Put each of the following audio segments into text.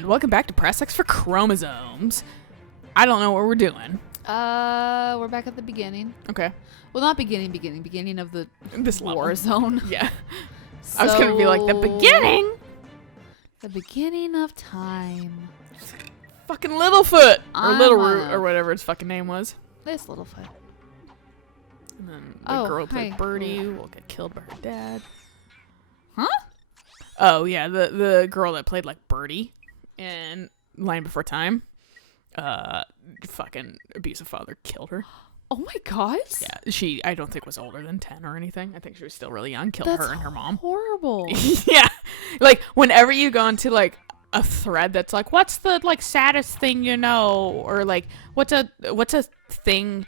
And welcome back to Press X for Chromosomes. I don't know what we're doing. We're back at the beginning. Okay. Well, not beginning of the This war level. zone. Yeah. I was going to be like, the beginning? The beginning of time. Fucking Littlefoot. Or I'm Littleroot, or whatever its fucking name was. This little foot. And then the girl who played hi. Birdie will get killed by her dad. Huh? Oh, yeah. The girl that played, like, Birdie in Line Before Time. Fucking abusive father killed her. Oh my god. Yeah, she, I don't think was older than 10 or anything. I think she was still really young. Killed That's her and her mom. horrible. Yeah. Like, whenever you go into, like, a thread that's like, what's the, like, saddest thing you know? Or, like, what's a thing...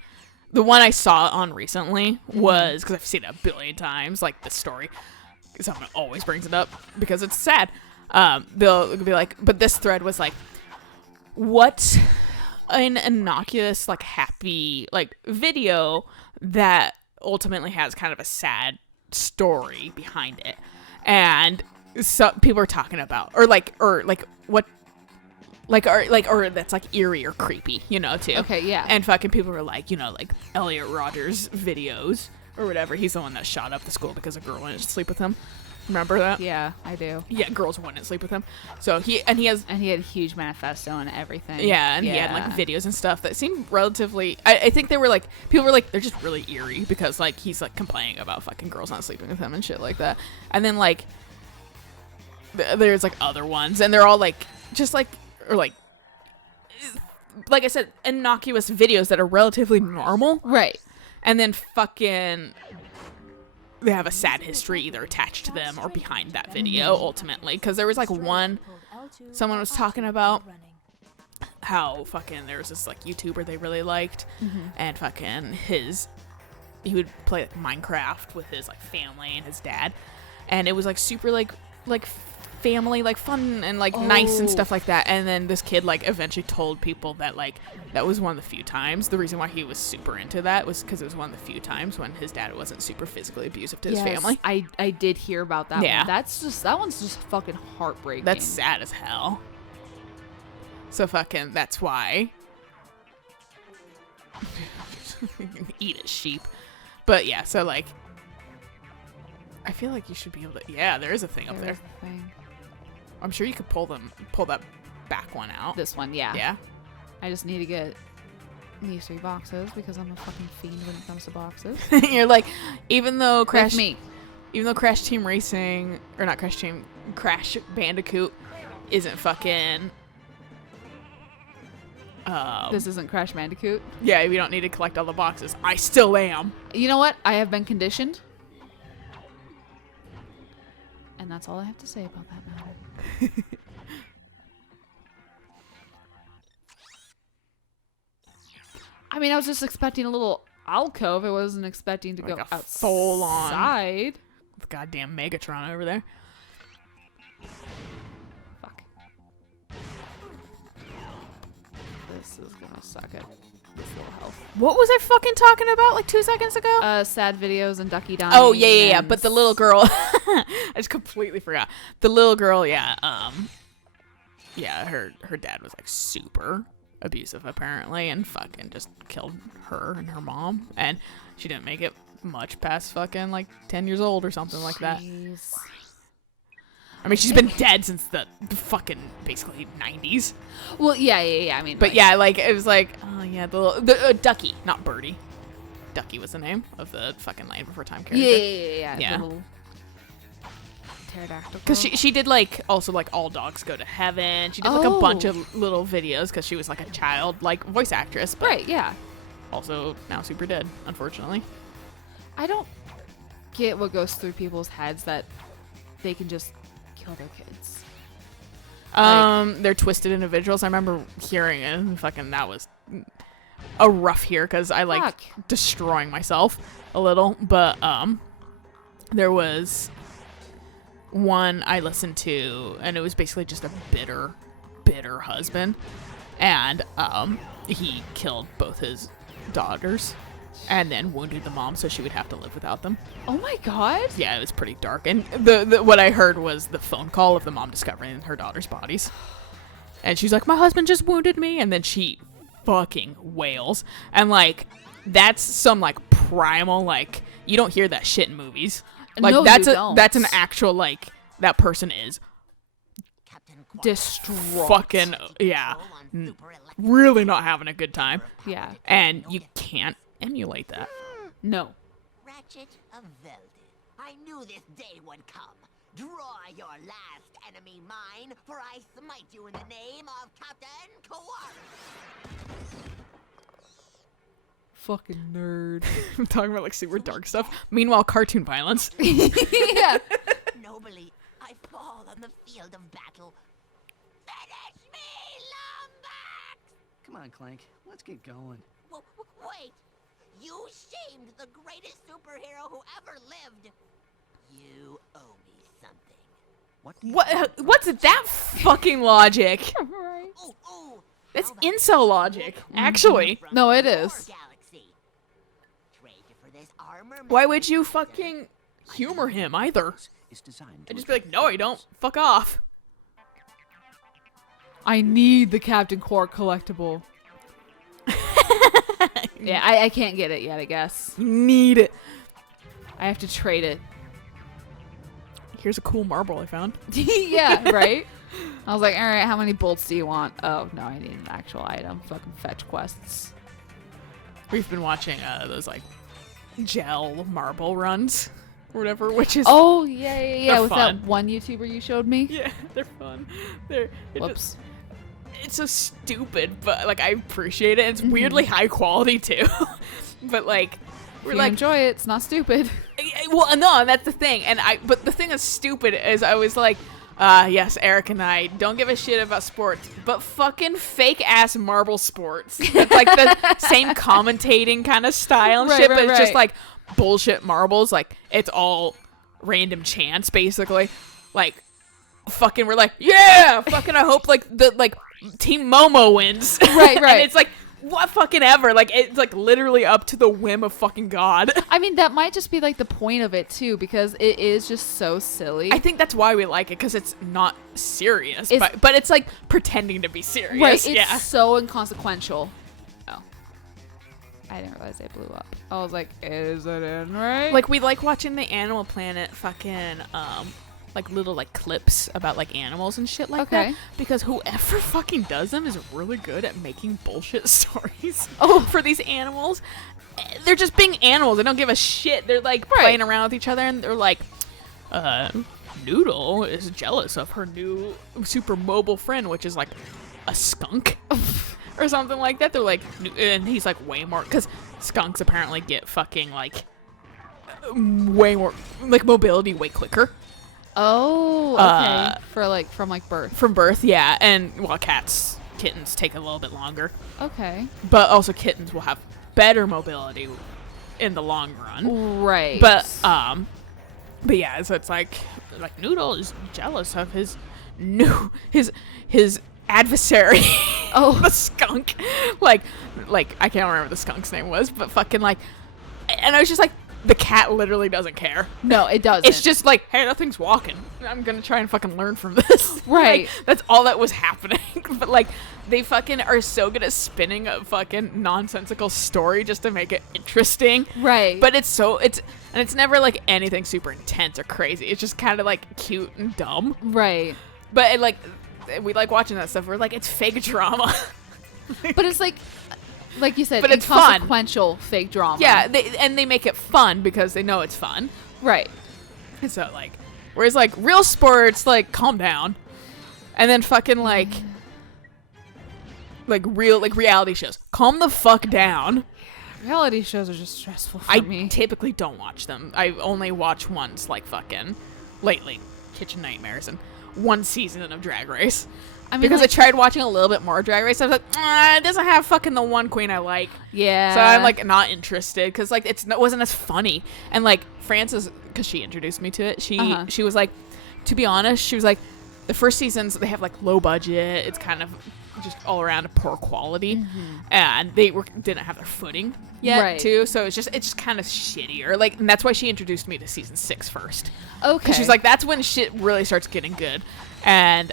The one I saw on recently was, because I've seen it a billion times, like, this story. Someone always brings it up because it's sad. They'll be like, but this thread was like, what an innocuous, like, happy, like, video that ultimately has kind of a sad story behind it. And some people are talking about, or what, or that's like eerie or creepy, you know, too. Okay, yeah. And fucking people were like, you know, like Elliot Rodgers' videos or whatever. He's the one that shot up the school because a girl wanted to sleep with him. Remember that? Yeah, I do. Yeah, girls wouldn't sleep with him. So he had a huge manifesto and everything. Yeah, and he had like videos and stuff that seemed relatively. I think they were like, people were like, they're just really eerie because like he's like complaining about fucking girls not sleeping with him and shit like that. And then like there's like other ones, and they're all like just like, or like I said, innocuous videos that are relatively normal, Right. and then fucking they have a sad history either attached to them or behind that video ultimately. Because there was like one, someone was talking about how fucking there was this like YouTuber they really liked, and fucking he would play like Minecraft with his like family and his dad, and it was like super like family, like fun and like nice and stuff like that. And then this kid like eventually told people that like that was one of the few times, the reason why he was super into that was because it was one of the few times when his dad wasn't super physically abusive to his family. I did hear about that Yeah. one. That one's just fucking heartbreaking. That's sad as hell. So fucking that's why eat it, sheep. But yeah, so like I feel like you should be able to. Yeah, there is a thing up there. I'm sure you could pull that back one out. This one, yeah. Yeah. I just need to get these 3 boxes because I'm a fucking fiend when it comes to boxes. You're like, even though Crash Team Racing, or not Crash Bandicoot isn't fucking. This isn't Crash Bandicoot. Yeah, we don't need to collect all the boxes. I still am. You know what? I have been conditioned. And that's all I have to say about that matter. I mean, I was just expecting a little alcove. I wasn't expecting to Like go a outside. full-on- With goddamn Megatron over there. Fuck. This is gonna suck at this little health. What was I fucking talking about like 2 seconds ago? Sad videos and Ducky dying. Oh, yeah. and But the little girl, I just completely forgot. The little girl, yeah, her dad was like super abusive apparently, and fucking just killed her and her mom, and she didn't make it much past fucking like 10 years old or something like that. I mean, she's been dead since the fucking basically 90s. Well, yeah. I mean, But yeah, like it was like, oh yeah, the Ducky, not Birdie. Ducky was the name of the fucking Land Before Time character. Yeah. Yeah. Little pterodactyl. Because she did like also like All Dogs Go to Heaven. She did like a bunch of little videos because she was like a child like voice actress. But Right, yeah. Also now super dead, unfortunately. I don't get what goes through people's heads that they can just kill their kids. They're twisted individuals. I remember hearing it, and fucking that was a rough hear because I like destroying myself a little. But there was one I listened to, and it was basically just a bitter husband, and he killed both his daughters and then wounded the mom so she would have to live without them. Oh my god. Yeah, it was pretty dark. And the what I heard was the phone call of the mom discovering her daughter's bodies. And she's like, my husband just wounded me. And then she fucking wails. And, like, that's some, like, primal, like, you don't hear that shit in movies. Like, No, that's you a don't. that's an actual, like, that person is Distraught. fucking, yeah, really not having a good time. Yeah. And you can't emulate that. No. Ratchet of Veldt. I knew this day would come. Draw your last enemy mine, for I smite you in the name of Captain Commando. Fucking nerd. I'm talking about, like, super dark stuff. Meanwhile, cartoon violence. Yeah. Nobly, I fall on the field of battle. Finish me, Lombax! Come on, Clank. Let's get going. Wait! You shamed the greatest superhero who ever lived. You owe me something. What's that fucking logic? Right. Ooh, That's how about incel logic, actually. from No, it your is. Galaxy? Trade you for this armor, Why would you Master? fucking humor him either? It's designed to I'd just be like, no, I don't. Fuck off. I need the Captain Quark collectible. Yeah, I can't get it yet, I guess. Need it. I have to trade it. Here's a cool marble I found. Yeah, right? I was like, all right, how many bolts do you want? Oh, no, I need an actual item. Fucking fetch quests. We've been watching those, like, gel marble runs or whatever, which is... Oh, yeah. They're With fun. that one YouTuber you showed me? Yeah, they're fun. They're Whoops. it's so stupid, but, like, I appreciate it. It's weirdly high quality, too. But, like, If we're you like... enjoy it, it's not stupid. Well, no, that's the thing. But the thing that's stupid is I was like, yes, Eric and I don't give a shit about sports, but fucking fake ass marble sports. It's like the same commentating kind of style and Right, shit, right, but it's just right. like bullshit marbles. Like, it's all random chance, basically. Like, fucking, we're like, yeah, fucking, I hope like Team Momo wins. Right. And it's like, what fucking ever? Like, it's like literally up to the whim of fucking God. I mean, that might just be like the point of it too, because it is just so silly. I think that's why we like it, because it's not serious, It's- but it's like pretending to be serious. Right, it's yeah. so inconsequential. Oh. I didn't realize they blew up. I was like, is it in right? Like, we like watching the Animal Planet fucking, like, little, like, clips about, like, animals and shit like that. Okay. Because whoever fucking does them is really good at making bullshit stories Oh. for these animals. They're just being animals. They don't give a shit. They're, like, playing around with each other, and they're like, Noodle is jealous of her new super mobile friend, which is, like, a skunk. Or something like that. They're like, and he's like way more, because skunks apparently get fucking like way more, like mobility way quicker oh, okay. From birth. from birth, yeah. And well, kittens take a little bit longer, Okay. but also kittens will have better mobility in the long run. Right. But yeah, so it's like Noodle is jealous of his adversary. Oh. The skunk. Like I can't remember the skunk's name was, but fucking like, and I was just like, the cat literally doesn't care. No, it doesn't. It's just like, hey, that thing's walking. I'm gonna try and fucking learn from this. Right. Like, that's all that was happening. But like, they fucking are so good at spinning a fucking nonsensical story just to make it interesting. Right. But it's never like anything super intense or crazy. It's just kind of like cute and dumb. right. But we like watching that stuff. We're like, it's fake drama. But it's like you said, But it's fun. inconsequential fake drama. Yeah, they make it fun because they know it's fun. Right. And so like, whereas like real sports, like calm down, and then fucking like reality shows, calm the fuck down. Reality shows are just stressful for I me. typically don't watch them. I only watch ones like fucking lately, Kitchen Nightmares and one season of Drag Race. I mean, Because like, I tried watching a little bit more Drag Race. I was like, it doesn't have fucking the one queen I like. yeah. So I'm like not interested because like it wasn't as funny. And like Frances, because she introduced me to it, she was like, to be honest, she was like, the first seasons they have like low budget. It's kind of just all around poor quality, and they didn't have their footing yet Right. too. So it's just kind of shittier. Like, and that's why she introduced me to season 6 first. okay. Because she's like, that's when shit really starts getting good. And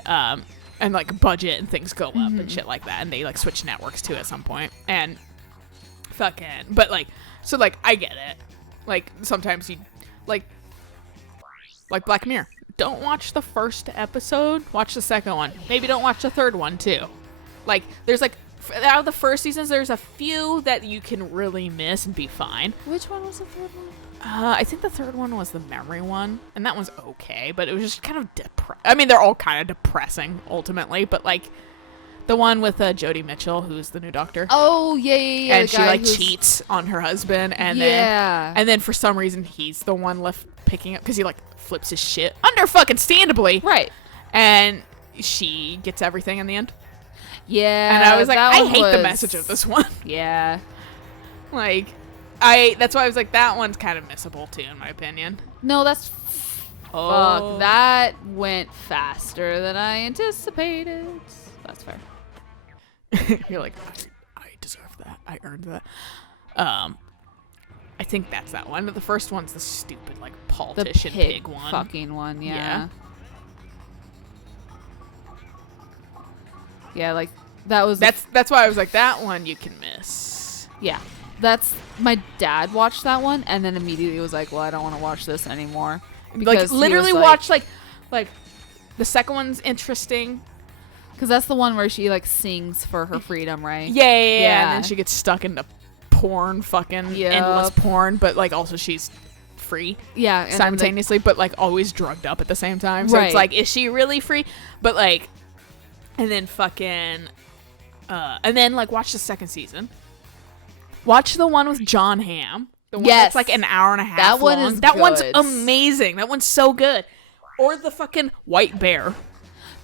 and like budget and things go up and shit like that, and they like switch networks too at some point, and fucking, but like, so like I get it. Like sometimes you like Black Mirror. Don't watch the first episode. Watch the second one. Maybe don't watch the third one too. Like there's like out of the first seasons, there's a few that you can really miss and be fine. Which one was the third one? I think the third one was the memory one, and that one's okay, but it was just kind of I mean, they're all kind of depressing ultimately, but like the one with Jodie Mitchell, who's the new doctor. Oh yeah. And she like cheats on her husband, and then for some reason he's the one left picking up because he like flips his shit under fucking standably, right? And she gets everything in the end. Yeah, and I was like, I hate the message of this one. Yeah, like that's why I was like, that one's kind of missable too, in my opinion. No, that's fuck. That went faster than I anticipated. That's fair. You're like, I deserve that. I earned that. I think that's that one. The first one's the stupid like politician the pig one. Fucking one, yeah. Yeah, like that was. That's why I was like, that one you can miss. Yeah, that's my dad watched that one and then immediately was like, well, I don't want to watch this anymore. Like literally watch like the second one's interesting. Because that's the one where she like sings for her freedom, right? Yeah. And then she gets stuck into porn, fucking endless porn, but like also she's free. Yeah. And simultaneously, but like always drugged up at the same time. So right. It's like, is she really free? But like, and then fucking, and then like watch the second season. Watch the one with John Hamm. The one that's like an hour and a half that long. One is that good. One's amazing. That one's so good. Or the fucking White Bear.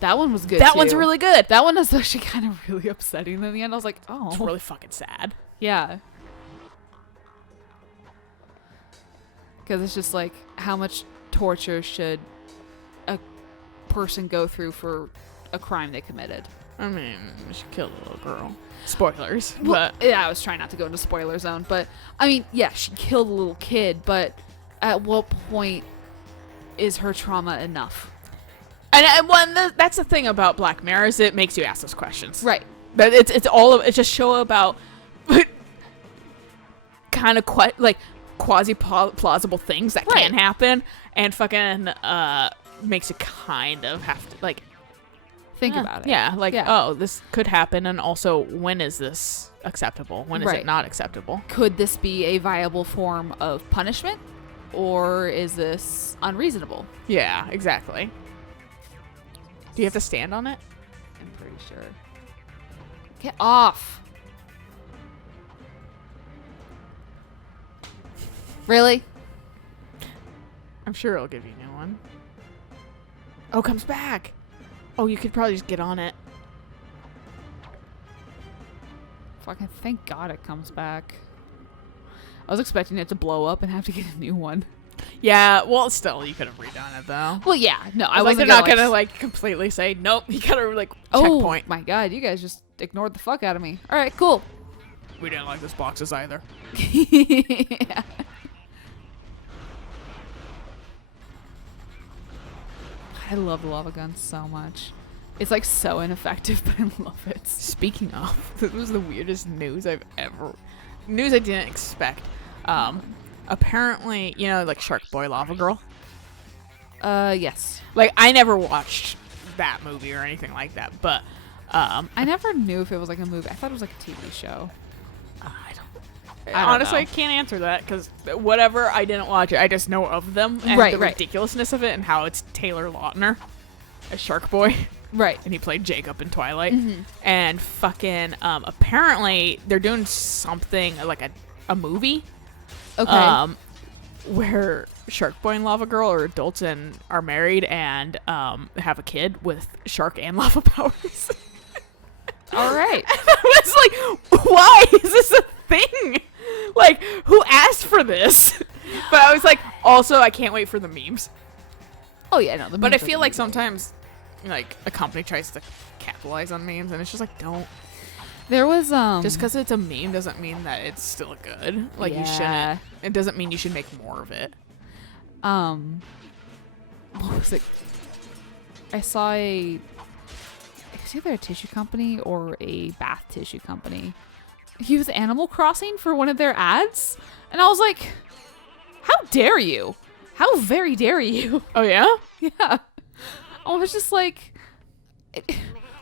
That one was good. That too. One's really good. That one was actually kind of really upsetting in the end. I was like, oh. It's really fucking sad. Yeah. Because it's just like, how much torture should a person go through for a crime they committed? I mean, she killed a little girl. Spoilers. Well, but yeah, I was trying not to go into spoiler zone. But, I mean, yeah, she killed a little kid. But at what point is her trauma enough? And that's the thing about Black Mirror, is it makes you ask those questions. Right. But it's all of it's just show about kind of like quasi plausible things that can happen, and fucking makes you kind of have to like think about it. Yeah, like oh, this could happen, and also when is this acceptable? When is it not acceptable? Could this be a viable form of punishment, or is this unreasonable? Yeah, exactly. Do you have to stand on it? I'm pretty sure. Get off. Really? I'm sure it'll give you a new one. Oh, it comes back. Oh, you could probably just get on it. Fucking thank God it comes back. I was expecting it to blow up and have to get a new one. Yeah, well, still, you could have redone it, though. Well, yeah. No, I like, wasn't they're not going to, like, completely say, nope, you got to, like, checkpoint. Oh, my God. You guys just ignored the fuck out of me. All right, cool. We didn't like those boxes either. Yeah. I love the lava gun so much. It's, like, so ineffective, but I love it. Speaking of, this was the weirdest news I've ever... News I didn't expect. Apparently, you know, like Shark Boy Lava Girl? Yes. Like, I never watched that movie or anything like that, but, I never knew if it was like a movie. I thought it was like a TV show. I honestly, I can't answer that, because whatever, I didn't watch it. I just know of them and the ridiculousness of it, and how it's Taylor Lautner as Shark Boy. Right. And he played Jacob in Twilight. Mm-hmm. And fucking, apparently, they're doing something, like a movie. Okay. Where Shark Boy and Lava Girl are adults and are married and have a kid with shark and lava powers. All right. I was like, why is this a thing? Like, who asked for this? But I was like, also, I can't wait for the memes. Oh yeah, no. But I feel like sometimes, like, a company tries to capitalize on memes, and it's just like, don't. There was just because it's a meme doesn't mean that it's still good. Like, you shouldn't. It doesn't mean you should make more of it. What was it? I saw a it's either a tissue company or a bath tissue company, use Animal Crossing for one of their ads. And I was like, how dare you? How very dare you? Oh, yeah? Yeah. I was just like,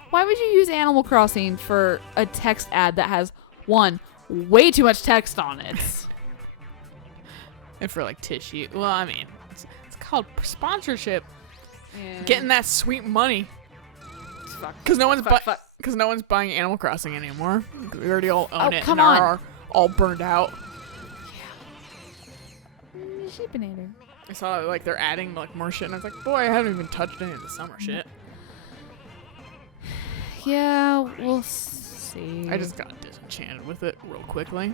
why would you use Animal Crossing for a text ad that has, one, way too much text on it? And for like tissue. Well, I mean, it's called sponsorship. Yeah. Getting that sweet money. Fuck. Because no one's Fuck. because no one's buying Animal Crossing anymore. 'Cause we already all own Oh, it come and on. are all burned out. Sheepinator. I saw like they're adding like more shit, and I was like, boy, I haven't even touched any of the summer shit. Yeah, we'll see. I just got disenchanted with it real quickly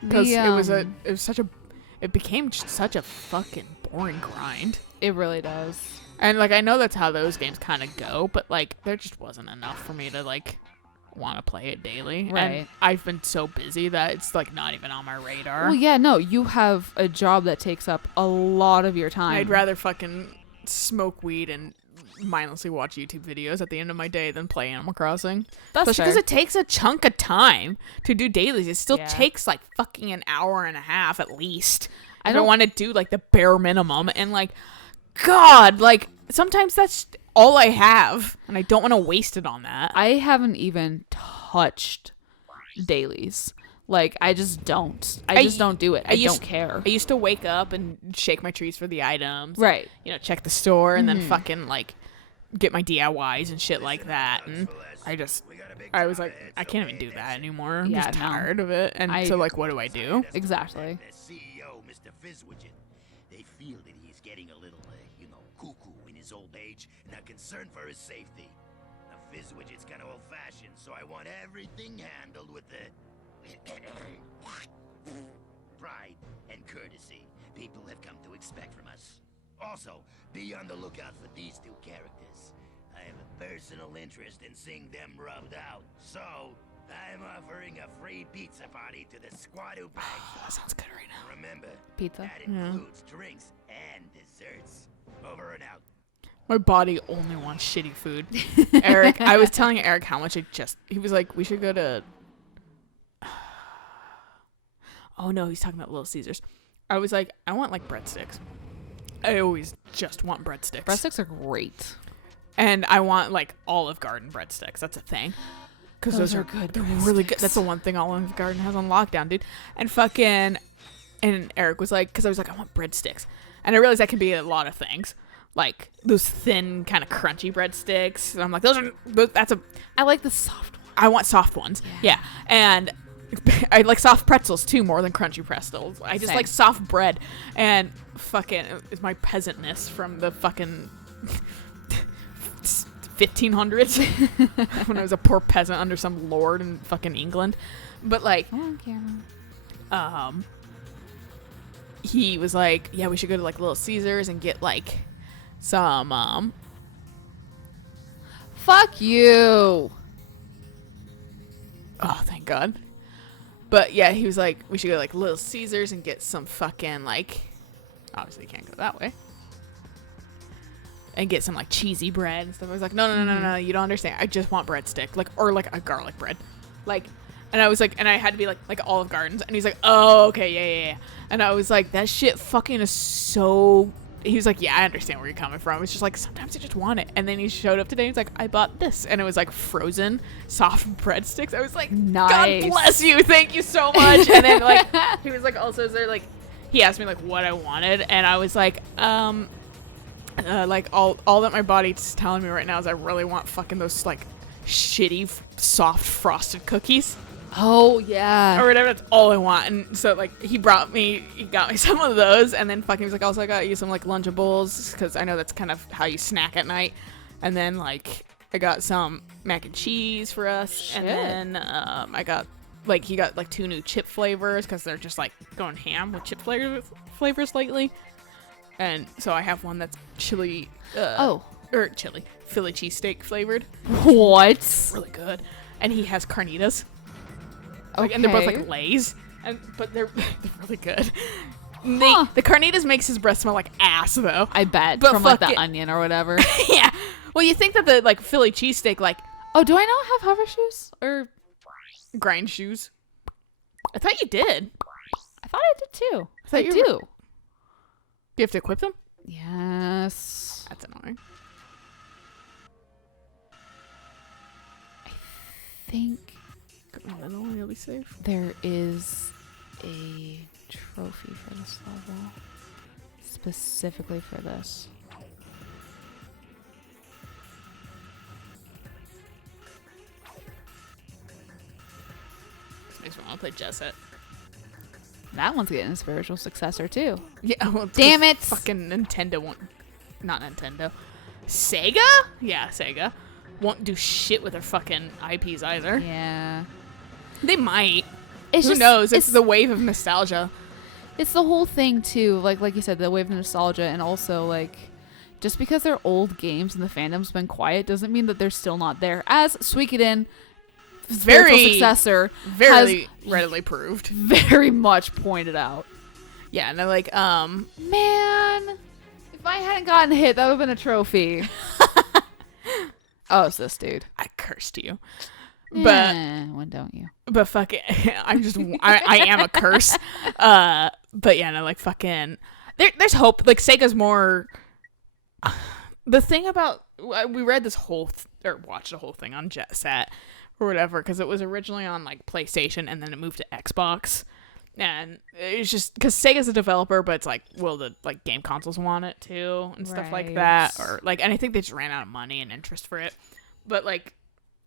because it became just such a fucking boring grind. It really does. And like I know that's how those games kind of go, but like there just wasn't enough for me to like want to play it daily. Right. And I've been so busy that it's like not even on my radar. Well, yeah, no, you have a job that takes up a lot of your time. I'd rather fucking smoke weed and mindlessly watch YouTube videos at the end of my day than play Animal Crossing. That's Especially because fair. it takes a chunk of time to do dailies. It still Yeah. takes like fucking an hour and a half at least. I I don't- don't want to do like the bare minimum. And like, God, like sometimes that's all I have. And I don't want to waste it on that. I haven't even touched dailies. Like, I just don't. I just don't do it. I don't care. I used to wake up and shake my trees for the items. Right. You know, check the store and then fucking like get my DIYs and shit like that. And I was like, I can't even do that anymore. I'm Yeah, just no. tired of it. And so like, what do I do? Exactly. The CEO, Mr. Fizzwidget. They feel that he's getting a little, cuckoo in his old age and are concerned for his safety. Now, Fizzwidget's kind of old-fashioned, so I want everything handled with the pride and courtesy people have come to expect from us. Also, be on the lookout for these two characters. I have a personal interest in seeing them rubbed out, so I'm offering a free pizza party to the squad who bags. That sounds good right now. Remember, Pizza. that includes drinks and desserts. Over and out. My body only wants shitty food. Eric, I was telling Eric how much he was like, we should go to, oh no, he's talking about Little Caesars. I was like, I want like breadsticks. I always just want breadsticks. Breadsticks are great. And I want like Olive Garden breadsticks. That's a thing. Because Those those are good They're really good. breadsticks. That's the one thing Olive Garden has on lockdown, dude. And fucking, and Eric was like, because I was like, I want breadsticks. And I realized that can be a lot of things. Like those thin, kind of crunchy breadsticks. And I'm like, I like the soft one. I want soft ones. Yeah. And I like soft pretzels too, more than crunchy pretzels. I just Same. like soft bread. And fucking, it's my peasantness from the fucking 1500s when I was a poor peasant under some lord in fucking England. But like, I don't care. he was like, yeah, we should go to like Little Caesars and get like some Fuck you. oh, thank God. But yeah, he was like, we should go to like Little Caesars and get some fucking like, obviously you can't go that way, and get some like cheesy bread and stuff. I was like, no, you don't understand. I just want breadstick, like, or like a garlic bread, like. And I was like, and I had to be like Olive Gardens. And he's like, oh, okay, yeah. And I was like, that shit fucking is so. He was like, yeah, I understand where you're coming from. It's just like, sometimes I just want it. And then he showed up today. And he's like, I bought this. And it was like frozen soft breadsticks. I was like, Nice. God bless you. Thank you so much. And then like, he was like, also, is there like, he asked me like what I wanted. And I was like, like all that my body's telling me right now is I really want fucking those like shitty soft frosted cookies. Oh, yeah. Or whatever, that's all I want. And so like he got me some of those, and then fucking was like, also I got you some like Lunchables, because I know that's kind of how you snack at night. And then like I got some mac and cheese for us. Shit. And then I got like, he got like 2 new chip flavors, because they're just like going ham with chip flavors lately. And so I have one that's chili Philly cheesesteak flavored. What? Really good. And he has carnitas. Okay. Like, and they're both like Lay's, but they're really good. Huh. The carnitas makes his breath smell like ass, though. I bet. But from like fuck the it. onion or whatever. Yeah. Well, you think that the like Philly cheesesteak, like Oh, do I not have hover shoes? Or Grind shoes. I thought you did. I thought I did too. thought I you do. Do you have to equip them? Yes. That's annoying. I think Oh, no, you'll be safe. there is a trophy for this level. Specifically for this. This makes me want to play Jet Set. That one's getting a spiritual successor too. Yeah, well, Damn it! Fucking Nintendo won't. Not Nintendo. Sega? Yeah, Sega. Won't do shit with their fucking IPs either. Yeah. They might. It's Who just, knows? It's the wave of nostalgia. It's the whole thing too, like you said, the wave of nostalgia, and also like just because they're old games and the fandom's been quiet doesn't mean that they're still not there. As Suikoden, spiritual successor, Very has readily proved. very much pointed out. Yeah, and they're like, Man, if I hadn't gotten hit, that would have been a trophy. Oh, it's this dude. I cursed you. But when don't you? But fucking, I'm just, I am a curse. But yeah, no, like fucking, there's hope. Like Sega's more. The thing about, we read this whole or watched the whole thing on Jet Set or whatever, because it was originally on like PlayStation and then it moved to Xbox, and it's just because Sega's a developer, but it's like, will the like game consoles want it too and stuff like Right. that, or like, and I think they just ran out of money and interest for it. But like,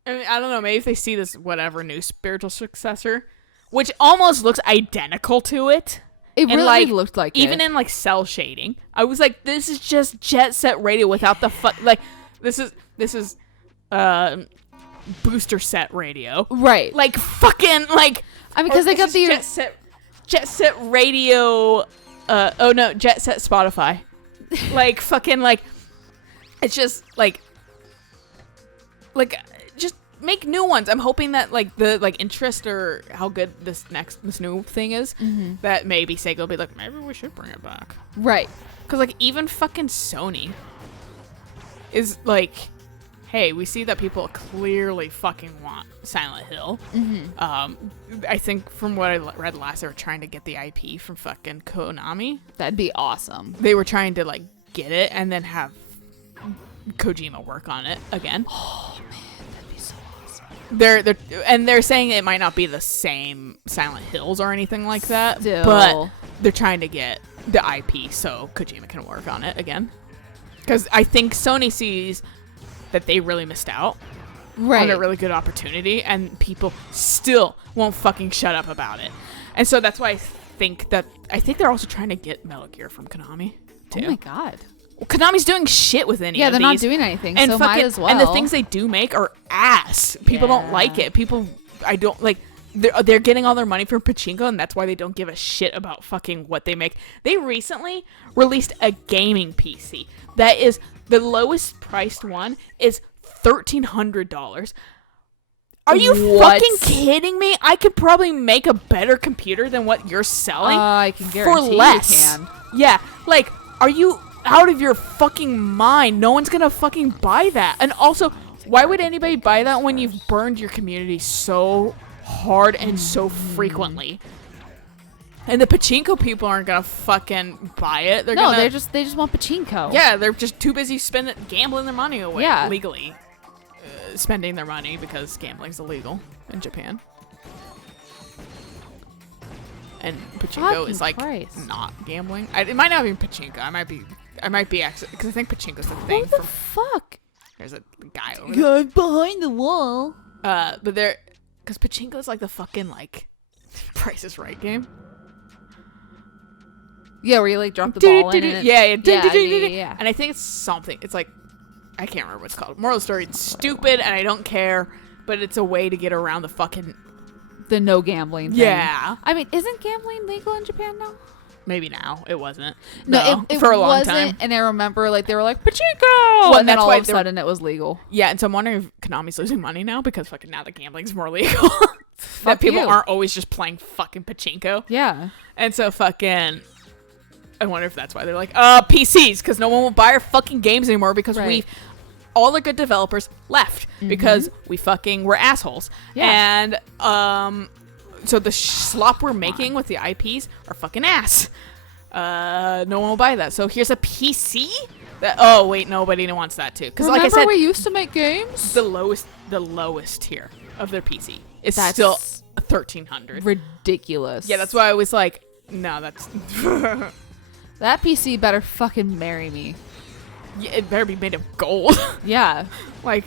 I mean, I don't know, maybe if they see this whatever new spiritual successor, which almost looks identical to it. It And, really like, looked like Even it. in like cell shading, I was like, this is just Jet Set Radio without the like, this is booster set radio. Right. Like fucking like, I mean, because or they got this is the Jet Set Radio. Oh no, Jet Set Spotify. Like fucking like, it's just like just make new ones. I'm hoping that like the like interest or how good this new thing is, that maybe Sega will be like, maybe we should bring it back. right. Because like even fucking Sony is like, hey, we see that people clearly fucking want Silent Hill. I think from what I read last, they were trying to get the IP from fucking Konami. That'd be awesome. They were trying to like get it and then have Kojima work on it again. Oh man, that'd be so awesome. They're saying it might not be the same Silent Hills or anything like that, Still. but they're trying to get the IP so Kojima can work on it again. Because I think Sony sees that they really missed out Right. on a really good opportunity, and people still won't fucking shut up about it. And so that's why I think they're also trying to get Metal Gear from Konami too. Oh my god. Well, Konami's doing shit with any Yeah, of they're these. not doing anything, And so fucking, might as well. and the things they do make are ass. People don't Yeah. like it. I don't like. They're getting all their money from pachinko, and that's why they don't give a shit about fucking what they make. They recently released a gaming PC that is the lowest priced one is $1,300. Are you What? fucking kidding me? I could probably make a better computer than what you're selling I can for guarantee less. you can. Yeah, like, are you out of your fucking mind? No one's gonna fucking buy that. And also, why would anybody buy that when you've burned your community so hard and so frequently? And the pachinko people aren't gonna fucking buy it. They're No, gonna, they just want pachinko. yeah, they're just too busy gambling their money away Yeah. legally, spending their money because gambling's illegal in Japan. And pachinko Fucking is like Christ. not gambling. It might not be pachinko. I might be actually, because I think pachinko's the thing. What the fuck? There's a guy over there. behind the wall. But because pachinko's like the fucking like Price is Right game. Yeah, where you like drop the ball in. And Yeah. yeah. And I think it's something. It's like, I can't remember what it's called. Moral of the story, it's stupid and I don't care, but it's a way to get around the fucking. The no gambling thing. Yeah. I mean, isn't gambling legal in Japan now? Maybe now. It wasn't. No, it for a long wasn't, time. And I remember like they were like pachinko, Well, and and then that's all why of a they were- sudden it was legal. Yeah, and so I'm wondering if Konami's losing money now because fucking now the gambling's more legal. Fuck That people you. aren't always just playing fucking pachinko. Yeah. And so fucking, I wonder if that's why they're like, PCs, because no one will buy our fucking games anymore because Right. we've all the good developers left because we fucking were assholes. Yeah. And so the slop we're making with the IPs are fucking ass. No one will buy that. So here's a PC. Oh wait, nobody wants that too. Because like I said, we used to make games. the lowest tier of their PC is That's still 1,300. ridiculous. Yeah, that's why I was like, no, that's That PC better fucking marry me. yeah, it better be made of gold. Yeah. Like,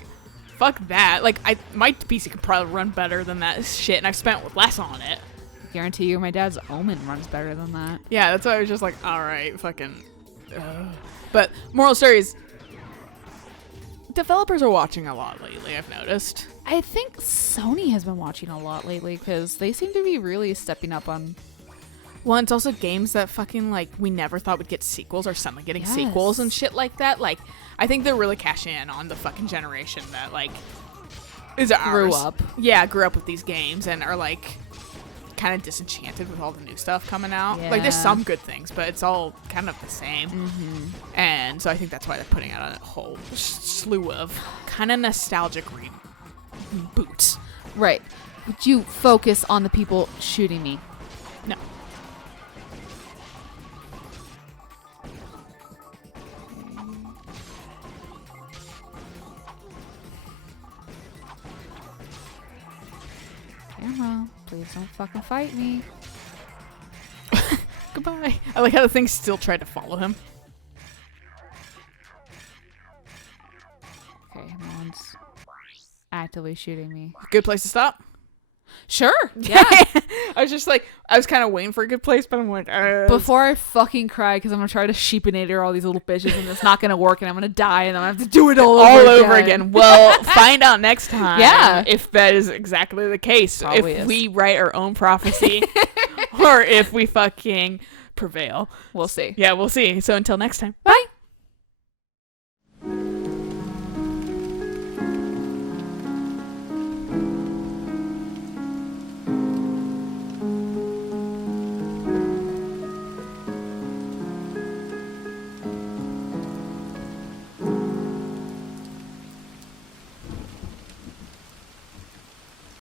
fuck that. Like, my PC could probably run better than that shit, and I've spent less on it. Guarantee you my dad's Omen runs better than that. Yeah, that's why I was just like, all right, fucking. But moral story is, developers are watching a lot lately. I've noticed. I think Sony has been watching a lot lately because they seem to be really stepping up on. Well, and it's also games that fucking like we never thought would get sequels are suddenly getting sequels and shit like that. Like, I think they're really cashing in on the fucking generation that like is ours. Grew up. Yeah, grew up with these games and are like kind of disenchanted with all the new stuff coming out. Like, there's Yeah. some good things, but it's all kind of the same. And so I think that's why they're putting out a whole slew of kind of nostalgic reboots. Right. Would you focus on the people shooting me? No. Camera, please don't fucking fight me. Goodbye. I like how the thing still tried to follow him. Okay, no one's actively shooting me. Good place to stop. Sure. Yeah. I was just like, I was kind of waiting for a good place, but I'm like, Before I fucking cry because I'm gonna try to sheepinator all these little bitches and it's not gonna work and I'm gonna die and I'm gonna have to do it all over again. Well, find out next time. Yeah. If that is exactly the case. Probably if is. we write our own prophecy or if we fucking prevail. We'll see. Yeah, we'll see. So until next time. Bye.